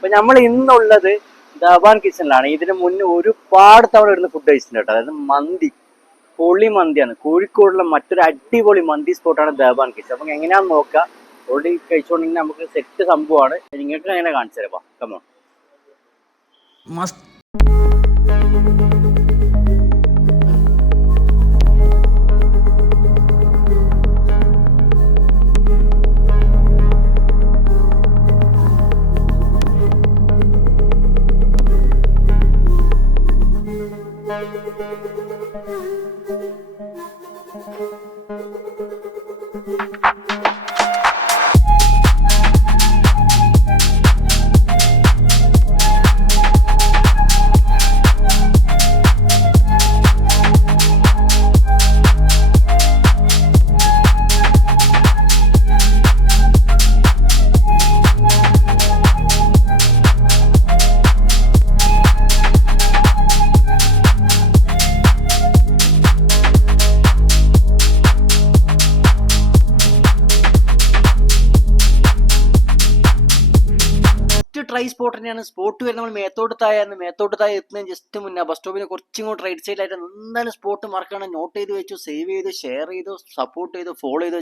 അപ്പൊ നമ്മൾ ഇന്നുള്ളത് ദാബാൻ കിച്ചണിലാണ്. ഇതിന് മുന്നേ ഒരുപാട് തവണ ഇരുന്ന് ഫുഡ് കഴിച്ചിട്ടുണ്ട് കേട്ടോ. അതായത് മന്തി, പൊളി മന്തിയാണ്. കോഴിക്കോടുള്ള മറ്റൊരു അടിപൊളി മന്തി സ്പോട്ടാണ് ദാബാൻ കിച്ചൺ. അപ്പൊ എങ്ങനെയാണെന്ന് നോക്കാം. ഓൾറെഡി കഴിച്ചുകൊണ്ടെങ്കിൽ നമുക്ക് സെറ്റ് സംഭവമാണ്. നിങ്ങൾക്ക് എങ്ങനെ കാണിച്ചു തരാം. കമോൺ. മസ്റ്റ് ട്രൈ സ്പോട്ട് തന്നെയാണ്. സ്പോട്ട് വരുന്നത് നമ്മൾ മേത്തോട്ട് താഴെ എത്തുന്നതിന് ജസ്റ്റ് മുന്നേ ബസ് സ്റ്റോപ്പിന് കുറച്ചിങ്ങോട്ട് റൈറ്റ് സൈഡിലായിട്ട് എന്തായാലും സ്പോട്ട് മറക്കണം. നോട്ട് ചെയ്ത് വെച്ചു, സേവ് ചെയ്തു, ഷെയർ ചെയ്തു, സപ്പോർട്ട് ചെയ്തു, ഫോളോ ചെയ്തു.